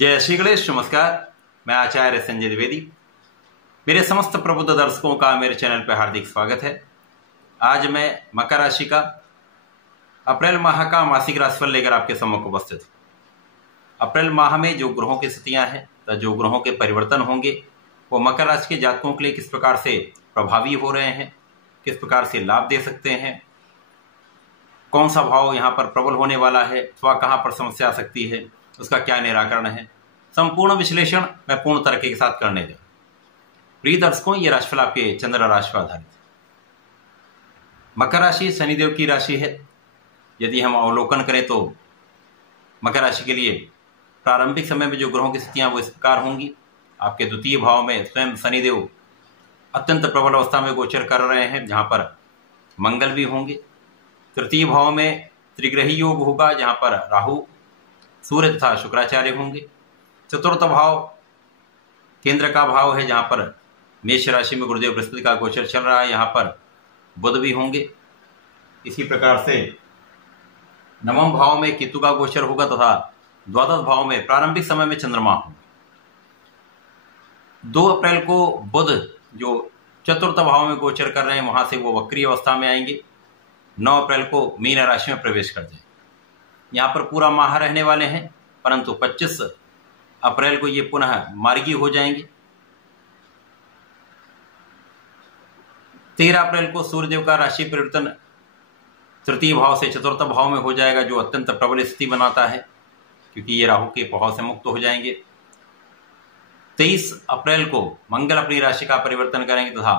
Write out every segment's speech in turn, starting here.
जय श्री गणेश। नमस्कार, मैं आचार्य संजय द्विवेदी। मेरे समस्त प्रबुद्ध दर्शकों का मेरे चैनल पर हार्दिक स्वागत है। आज मैं मकर राशि का अप्रैल माह का मासिक राशिफल लेकर आपके सम्मुख उपस्थित हूँ। अप्रैल माह में जो ग्रहों की स्थितियां हैं, जो ग्रहों के परिवर्तन होंगे, वो मकर राशि के जातकों के लिए किस प्रकार से प्रभावी हो रहे हैं, किस प्रकार से लाभ दे सकते हैं, कौन सा भाव यहाँ पर प्रबल होने वाला है अथवा कहाँ पर समस्या आ सकती है, उसका क्या निराकरण है, संपूर्ण विश्लेषण मैं पूर्ण तरीके के साथ करने जा। प्रिय दर्शकों, ये राशिफल आपके चंद्र राशि पर आधारित है। मकर राशि शनिदेव की राशि है। यदि हम अवलोकन करें तो मकर राशि के लिए प्रारंभिक समय में जो ग्रहों की स्थितियां वो इस प्रकार होंगी। आपके द्वितीय भाव में स्वयं शनिदेव अत्यंत प्रबल अवस्था में गोचर कर रहे हैं, जहां पर मंगल भी होंगे। तृतीय भाव में त्रिग्रही योग होगा, जहां पर राहु, सूर्य तथा शुक्राचार्य होंगे। चतुर्थ भाव केंद्र का भाव है, जहां पर मेष राशि में गुरुदेव बृहस्पति का गोचर चल रहा है, यहां पर बुध भी होंगे। इसी प्रकार से नवम भाव में केतु का गोचर होगा तथा द्वादश भाव में प्रारंभिक समय में चंद्रमा होंगे। 2 अप्रैल को बुध जो चतुर्थ भाव में गोचर कर रहे हैं, वहां से वो वक्री अवस्था में आएंगे। 9 अप्रैल को मीन राशि में प्रवेश कर जाएंगे। यहाँ पर पूरा माह रहने वाले हैं, परंतु 25 अप्रैल को ये पुनः मार्गी हो जाएंगे। 13 अप्रैल को सूर्यदेव का राशि परिवर्तन तृतीय भाव से चतुर्थ भाव में हो जाएगा, जो अत्यंत प्रबल स्थिति बनाता है, क्योंकि ये राहु के प्रभाव से मुक्त हो जाएंगे। 23 अप्रैल को मंगल अपनी राशि का परिवर्तन करेंगे तथा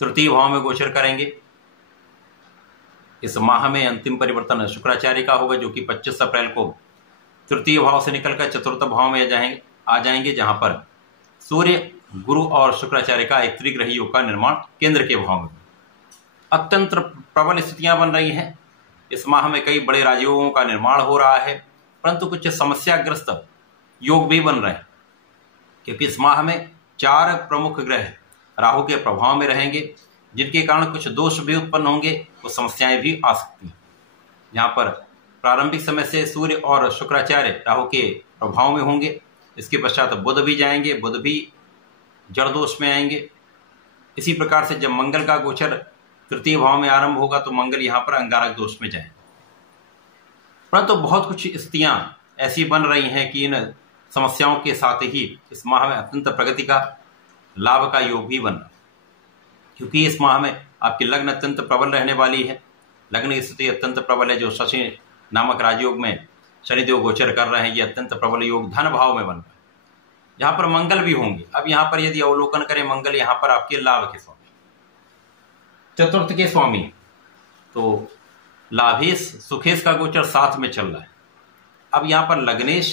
तृतीय भाव में गोचर करेंगे। इस माह में अंतिम परिवर्तन शुक्राचार्य का होगा, जो कि 25 अप्रैल को तृतीय भाव से निकलकर चतुर्थ भाव में आ जाएंगे, जहां पर सूर्य, गुरु और शुक्राचार्य का एक त्रिग्रही योग का निर्माण केंद्र के भाव में। अत्यंत प्रबल स्थितियां बन रही हैं। इस माह में कई बड़े राजयोगों का निर्माण हो रहा है, परंतु कुछ समस्याग्रस्त योग भी बन रहे हैं, क्योंकि इस माह में 4 प्रमुख ग्रह राहु के प्रभाव में रहेंगे, जिनके कारण कुछ दोष भी उत्पन्न होंगे, कुछ समस्याएं भी आ सकती हैं। यहाँ पर प्रारंभिक समय से सूर्य और शुक्राचार्य राहु के प्रभाव में होंगे। इसके पश्चात बुध भी जाएंगे, बुध भी जड़ दोष में आएंगे। इसी प्रकार से जब मंगल का गोचर तृतीय भाव में आरंभ होगा तो मंगल यहाँ पर अंगारक दोष में जाएंगे। परंतु बहुत कुछ स्थितियां ऐसी बन रही हैं कि इन समस्याओं के साथ ही इस माह में अत्यंत प्रगति का, लाभ का योग भी बन रहा है, क्योंकि इस माह में आपकी लग्न अत्यंत प्रबल रहने वाली है। लग्न की स्थिति अत्यंत प्रबल है, जो शशि नामक राजयोग में शनिदेव गोचर कर रहे हैं। ये अत्यंत प्रबल योग धन भाव में बन रहा है, जहां पर मंगल भी होंगे। अब यहाँ पर यदि अवलोकन करें, मंगल यहाँ पर आपके लाभ के स्वामी, चतुर्थ के स्वामी, तो लाभेश सुखेश का गोचर साथ में चल रहा है। अब यहाँ पर लग्नेश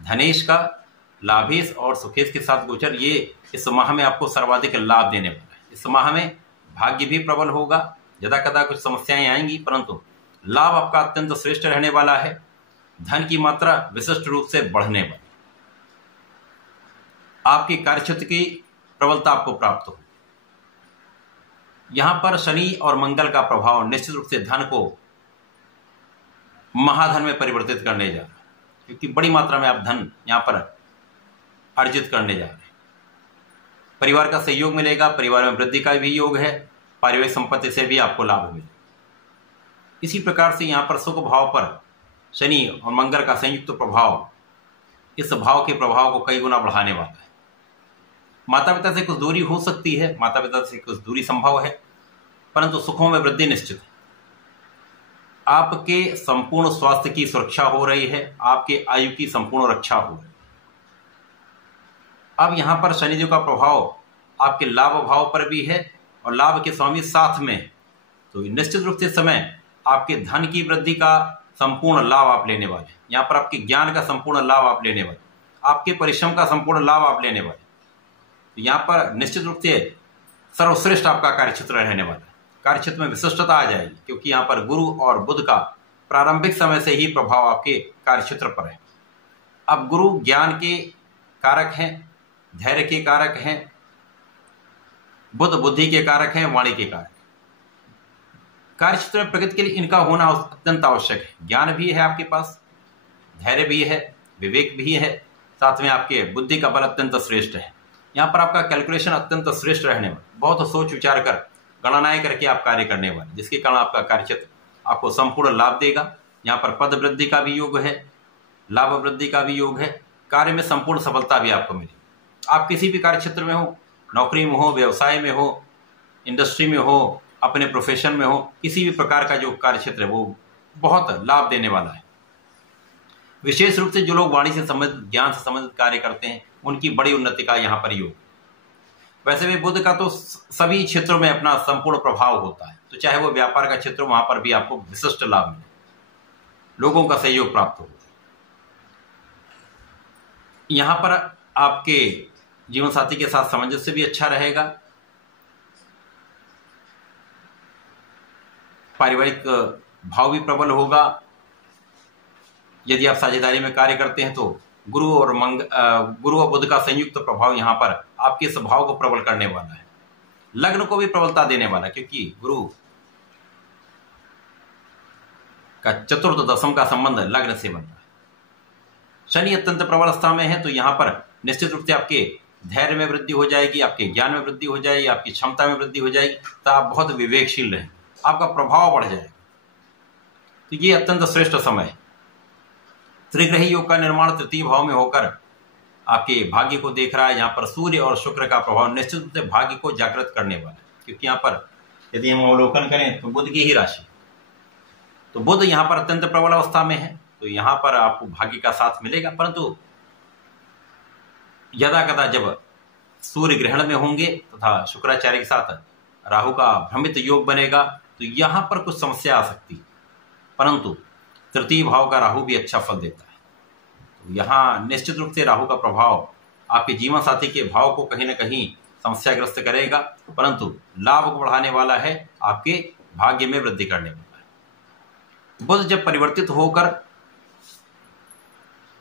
धनेश का लाभेश और सुखेश के साथ गोचर, ये इस माह में आपको सर्वाधिक लाभ देने वाला है। इस माह में भाग्य भी प्रबल होगा, यदा कदा कुछ समस्याएं आएंगी, परंतु लाभ आपका अत्यंत श्रेष्ठ रहने वाला है। धन की मात्रा विशिष्ट रूप से बढ़ने वाली, आपकी कार्यक्षेत्र की प्रबलता आपको प्राप्त हो। यहां पर शनि और मंगल का प्रभाव निश्चित रूप से धन को महाधन में परिवर्तित करने जा रहा है, क्योंकि बड़ी मात्रा में आप धन यहां पर अर्जित करने जा रहे हैं। परिवार का सहयोग मिलेगा, परिवार में वृद्धि का भी योग है, पारिवारिक संपत्ति से भी आपको लाभ मिलेगा। इसी प्रकार से यहाँ पर सुख भाव पर शनि और मंगल का संयुक्त प्रभाव इस भाव के प्रभाव को कई गुना बढ़ाने वाला है। माता पिता से कुछ दूरी हो सकती है, माता पिता से कुछ दूरी संभव है, परंतु सुखों में वृद्धि निश्चित है। आपके संपूर्ण स्वास्थ्य की सुरक्षा हो रही है, आपके आयु की संपूर्ण रक्षा हो रही है। अब यहां पर शनिदेव का प्रभाव आपके लाभ भाव पर भी है और लाभ के स्वामी साथ में है, तो निश्चित रूप से समय आपके धन की वृद्धि का संपूर्ण लाभ आप लेने वाले हैं। यहाँ पर आपके ज्ञान का संपूर्ण लाभ आप लेने वाले, आपके परिश्रम का संपूर्ण लाभ आप लेने वाले। तो यहाँ पर निश्चित रूप से सर्वश्रेष्ठ आपका कार्यक्षेत्र रहने वाला है। कार्यक्षेत्र में विशिष्टता आ जाएगी, क्योंकि यहाँ पर गुरु और बुध का प्रारंभिक समय से ही प्रभाव आपके कार्यक्षेत्र पर है। अब गुरु ज्ञान के कारक हैं, धैर्य के कारक हैं, बुध बुद्धि के कारक हैं, वाणी के कारक। कार्यक्षेत्र में प्रगति के लिए इनका होना अत्यंत आवश्यक है। ज्ञान भी है आपके पास, धैर्य भी है, विवेक भी है, साथ में आपके बुद्धि का बल अत्यंत श्रेष्ठ है। यहाँ पर आपका कैलकुलेशन अत्यंत श्रेष्ठ रहने वाला, बहुत सोच विचार कर गणनाएं करके आप कार्य करने वाले, जिसके कारण आपका कार्य क्षेत्र आपको संपूर्ण लाभ देगा। यहाँ पर पद वृद्धि का भी योग है, लाभ वृद्धि का भी योग है, कार्य में संपूर्ण सफलता भी आपको मिलेगी। आप किसी भी कार्य क्षेत्र में हो, नौकरी में हो, व्यवसाय में हो, इंडस्ट्री में हो, अपने प्रोफेशन में हो, किसी भी प्रकार का जो कार्य क्षेत्र है वो बहुत लाभ देने वाला है। विशेष रूप से जो लोग वाणी से संबंधित, ज्ञान से संबंधित कार्य करते हैं, उनकी बड़ी उन्नति का यहाँ पर योग। वैसे भी बुध का तो सभी क्षेत्रों में अपना संपूर्ण प्रभाव होता है, तो चाहे वो व्यापार का क्षेत्र हो, वहां पर भी आपको विशिष्ट लाभ मिले, लोगों का सहयोग प्राप्त हो। यहां पर आपके जीवन साथी के साथ सामंजस्य भी अच्छा रहेगा। पारिवारिक भाव भी प्रबल होगा। यदि आप साझेदारी में कार्य करते हैं तो गुरु और बुध का संयुक्त प्रभाव यहाँ पर आपके स्वभाव को प्रबल करने वाला है, लग्न को भी प्रबलता देने वाला, क्योंकि गुरु का चतुर्थ दशम का संबंध लग्न से बन रहा है। शनि अत्यंत प्रबल अवस्था में है, तो यहाँ पर निश्चित रूप से आपके धैर्य में वृद्धि हो जाएगी, आपके ज्ञान में वृद्धि हो जाएगी, आपकी क्षमता में वृद्धि हो जाएगी, तो आप बहुत विवेकशील रहें, आपका प्रभाव बढ़ जाएगा। तो ये अत्यंत श्रेष्ठ समय है। त्रिग्रही योग का निर्माण तृतीय भाव में होकर आपके भाग्य को देख रहा है। यहाँ पर सूर्य और शुक्र का प्रभाव निश्चित रूप से भाग्य को जागृत करने वाला है, क्योंकि यहाँ पर यदि हम अवलोकन करें तो बुध की ही राशि, तो बुध यहाँ पर अत्यंत प्रबल अवस्था में है, तो यहाँ पर आपको भाग्य का साथ मिलेगा। परंतु यदा कदा जब सूर्य ग्रहण में होंगे तथा शुक्राचार्य के साथ राहु का भ्रमित योग बनेगा, तो यहाँ पर कुछ समस्या आ सकती है, परंतु तृतीय भाव का राहु भी अच्छा फल देता है। तो यहाँ निश्चित रूप से राहु का प्रभाव आपके जीवन साथी के भाव को कहीं ना कहीं समस्याग्रस्त करेगा, परंतु लाभ को बढ़ाने वाला है, आपके भाग्य में वृद्धि करने वाला है। बुध जब परिवर्तित होकर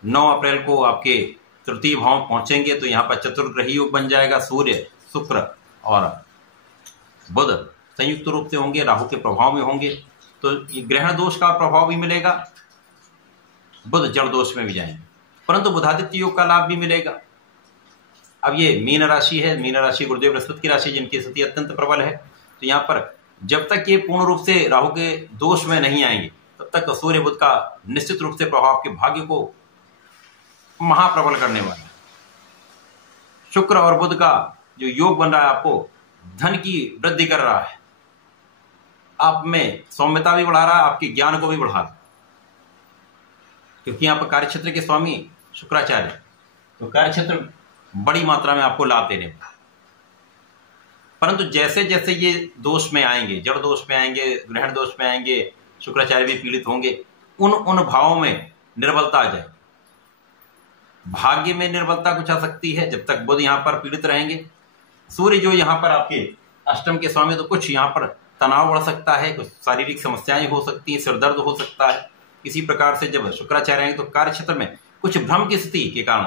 9 अप्रैल को आपके तृतीय भाव में पहुंचेंगे, तो यहाँ पर चतुर्ग्रही योग बन जाएगा। सूर्य, शुक्र और बुध संयुक्त रूप से होंगे, राहु के प्रभाव में होंगे, तो ग्रहण दोष का प्रभाव भी मिलेगा, बुध जड़ दोष में भी जाएंगे, परंतु बुधादित्य योग का लाभ भी मिलेगा। अब ये मीन राशि है, मीन राशि गुरुदेव बृहस्पति की राशि, जिनकी स्थिति अत्यंत प्रबल है, तो यहाँ पर जब तक ये पूर्ण रूप से राहु के दोष में नहीं आएंगे, तब तक सूर्य बुध का निश्चित रूप से प्रभाव आपके भाग्य को महाप्रबल करने वाला है। शुक्र और बुध का जो योग बन रहा है, आपको धन की वृद्धि कर रहा है, आप में सौम्यता भी बढ़ा रहा है, आपके ज्ञान को भी बढ़ा रहा है, क्योंकि यहाँ पर कार्यक्षेत्र के स्वामी शुक्राचार्य, तो कार्यक्षेत्र बड़ी मात्रा में आपको लाभ देने वाला। परंतु जैसे जैसे ये दोष में आएंगे, जड़ दोष में आएंगे, ग्रहण दोष में आएंगे, शुक्राचार्य भी पीड़ित होंगे, उन भावों में निर्बलता आ जाएगी। भाग्य में निर्बलता कुछ आ सकती है जब तक बुध यहाँ पर पीड़ित रहेंगे। सूर्य जो यहाँ पर आपके अष्टम के स्वामी, तो कुछ यहाँ पर तनाव बढ़ सकता है, कुछ शारीरिक समस्याएं हो सकती हैं, सिरदर्द हो सकता है। इसी प्रकार से जब शुक्राचार्य आएंगे तो कार्य क्षेत्र में कुछ भ्रम की स्थिति के कारण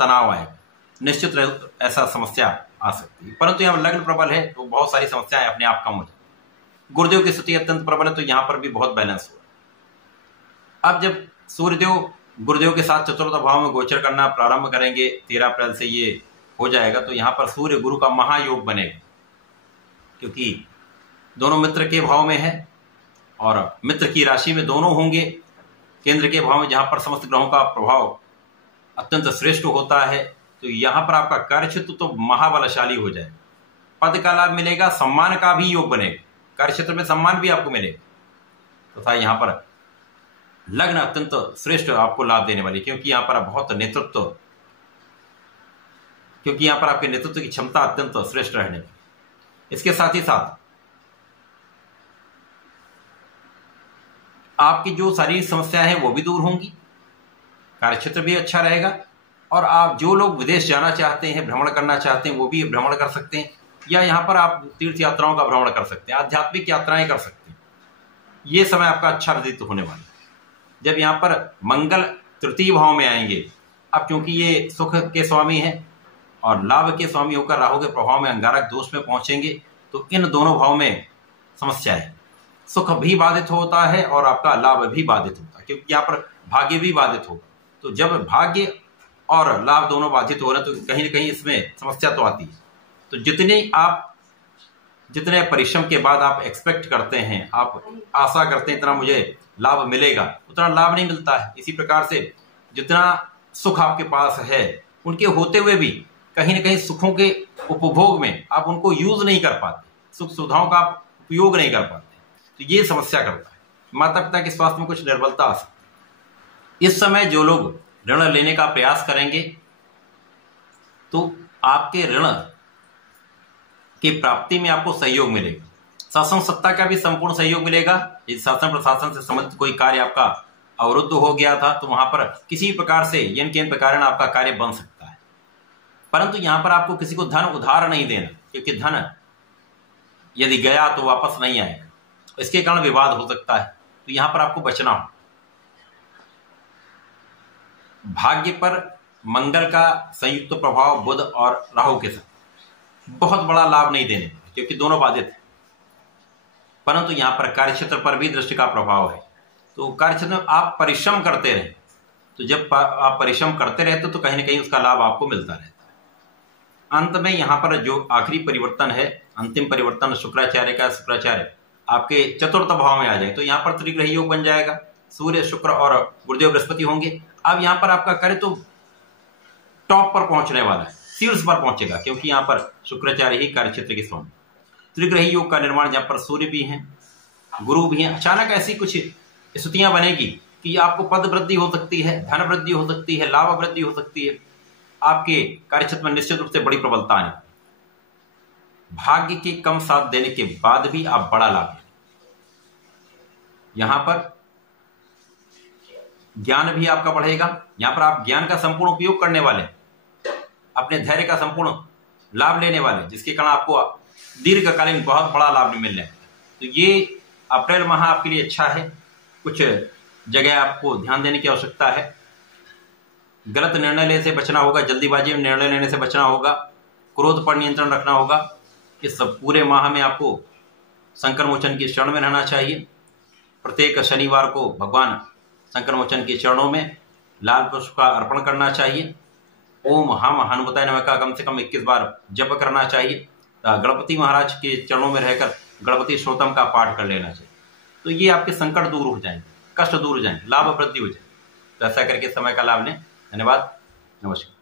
तनाव आएगा, निश्चित ऐसा समस्या आ सकती है। परंतु यहाँ लग्न प्रबल है, तो बहुत सारी समस्याएं अपने आप कम हो जाती। गुरुदेव की स्थिति अत्यंत प्रबल है, तो यहाँ पर भी बहुत बैलेंस हुआ। अब जब सूर्यदेव गुरुदेव के साथ चतुर्थ भाव में गोचर करना प्रारंभ करेंगे, 13 अप्रैल से ये हो जाएगा, तो यहाँ पर सूर्य गुरु का महायोग बनेगा, क्योंकि दोनों मित्र के भाव में है और मित्र की राशि में दोनों होंगे। केंद्र के भाव में जहां पर समस्त ग्रहों का प्रभाव अत्यंत श्रेष्ठ होता है, तो यहाँ पर आपका कार्यक्षेत्र तो महाबलशाली हो जाएगा, पद का लाभ मिलेगा, सम्मान का भी योग बनेगा, कार्यक्षेत्र में सम्मान भी आपको मिलेगा, तथा यहाँ पर लग्न अत्यंत श्रेष्ठ आपको लाभ देने वाली, क्योंकि यहाँ पर बहुत नेतृत्व, क्योंकि यहाँ पर आपके नेतृत्व की क्षमता अत्यंत श्रेष्ठ रहने वाली। इसके साथ ही साथ आपकी जो शारीरिक समस्याएं हैं वो भी दूर होंगी, कार्यक्षेत्र भी अच्छा रहेगा, और आप जो लोग विदेश जाना चाहते हैं, भ्रमण करना चाहते हैं, वो भी भ्रमण कर सकते हैं, या यहाँ पर आप तीर्थ यात्राओं का भ्रमण कर सकते हैं, आध्यात्मिक यात्राएं कर सकते हैं। ये समय आपका अच्छा व्यतीत होने वाला है। जब यहाँ पर मंगल तृतीय भाव में आएंगे, अब क्योंकि ये सुख के स्वामी हैं और लाभ के स्वामी होकर राहु के प्रभाव में अंगारक दोष में पहुंचेंगे, तो इन दोनों भाव में समस्या है। सुख भी बाधित होता है और आपका लाभ भी बाधित होता है, क्योंकि यहाँ पर भाग्य भी बाधित होगा। तो जब भाग्य और लाभ दोनों बाधित हो रहे हैं, तो कहीं ना कहीं इसमें समस्या तो आती है। तो जितने परिश्रम के बाद आप एक्सपेक्ट करते हैं, आप आशा करते हैं इतना मुझे लाभ मिलेगा, उतना लाभ नहीं मिलता है। इसी प्रकार से जितना सुख आपके पास है, उनके होते हुए भी कहीं ना कहीं सुखों के उपभोग में आप उनको यूज नहीं कर पाते, सुख सुविधाओं का आप उपयोग नहीं कर पाते, तो ये समस्या करता है। माता पिता के स्वास्थ्य में कुछ निर्बलता आ सकती है। इस समय जो लोग ऋण लेने का प्रयास करेंगे तो आपके ऋण की प्राप्ति में आपको सहयोग मिलेगा। शासन सत्ता का भी संपूर्ण सहयोग मिलेगा। यदि शासन प्रशासन से संबंधित कोई कार्य आपका अवरुद्ध हो गया था तो वहां पर किसी प्रकार से यन के प्रकार आपका कार्य बन सकता है। परंतु यहां पर आपको किसी को धन उधार नहीं देना, क्योंकि धन यदि गया तो वापस नहीं आएगा, इसके कारण विवाद हो सकता है। तो यहां पर आपको बचना हो। भाग्य पर मंगल का संयुक्त प्रभाव बुध और राहु के साथ बहुत बड़ा लाभ नहीं देने, क्योंकि दोनों बाधित है। परंतु यहां पर कार्यक्षेत्र पर भी दृष्टि का प्रभाव है। तो कार्यक्षेत्र में आप परिश्रम करते रहे, तो जब आप परिश्रम करते रहते तो कहीं ना कहीं उसका लाभ आपको मिलता रहता है। अंत में यहां पर जो आखिरी परिवर्तन है, अंतिम परिवर्तन शुक्राचार्य का, शुक्राचार्य आपके चतुर्थ भाव में आ जाए तो यहां पर त्रिग्रही योग बन जाएगा। सूर्य, शुक्र और गुरुदेव बृहस्पति होंगे। अब यहां पर आपका कार्य तो टॉप पर पहुंचने वाला है, शीर्ष पर पहुंचेगा, क्योंकि यहां पर शुक्राचार्य ही कार्यक्षेत्र के स्वामी। त्रिग्रही योग का निर्माण जहां पर सूर्य भी हैं, गुरु भी हैं। अचानक ऐसी कुछ स्थितियां बनेगी कि आपको पद वृद्धि हो सकती है, धन वृद्धि हो सकती है, लाभ वृद्धि हो सकती है। आपके कार्यक्षेत्र में निश्चित रूप से बड़ी प्रबलता आने, भाग्य के कम साथ देने के बाद भी आप बड़ा लाभ लें। यहां पर ज्ञान भी आपका बढ़ेगा। यहां पर आप ज्ञान का संपूर्ण उपयोग करने वाले, अपने धैर्य का संपूर्ण लाभ लेने वाले, जिसके कारण आपको दीर्घकालीन बहुत बड़ा लाभ मिलने है। तो ये अप्रैल माह आपके लिए अच्छा है। कुछ जगह आपको ध्यान देने की आवश्यकता है। गलत निर्णय लेने से बचना होगा, जल्दीबाजी में निर्णय लेने से बचना होगा, क्रोध पर नियंत्रण रखना होगा। इस पूरे माह में आपको संकट मोचन के शरण में रहना चाहिए। प्रत्येक शनिवार को भगवान संकट मोचन के चरणों में लाल पुष्प का अर्पण करना चाहिए। ओम हम हनुमताय नमः का कम से कम 21 बार जप करना चाहिए। गणपति महाराज के चरणों में रहकर गणपति श्रोतम का पाठ कर लेना चाहिए। तो ये आपके संकट दूर हो जाएंगे, कष्ट दूर हो जाएंगे, लाभ वृद्धि हो जाएगी। तो ऐसा करके समय का लाभ लें। धन्यवाद, नमस्कार।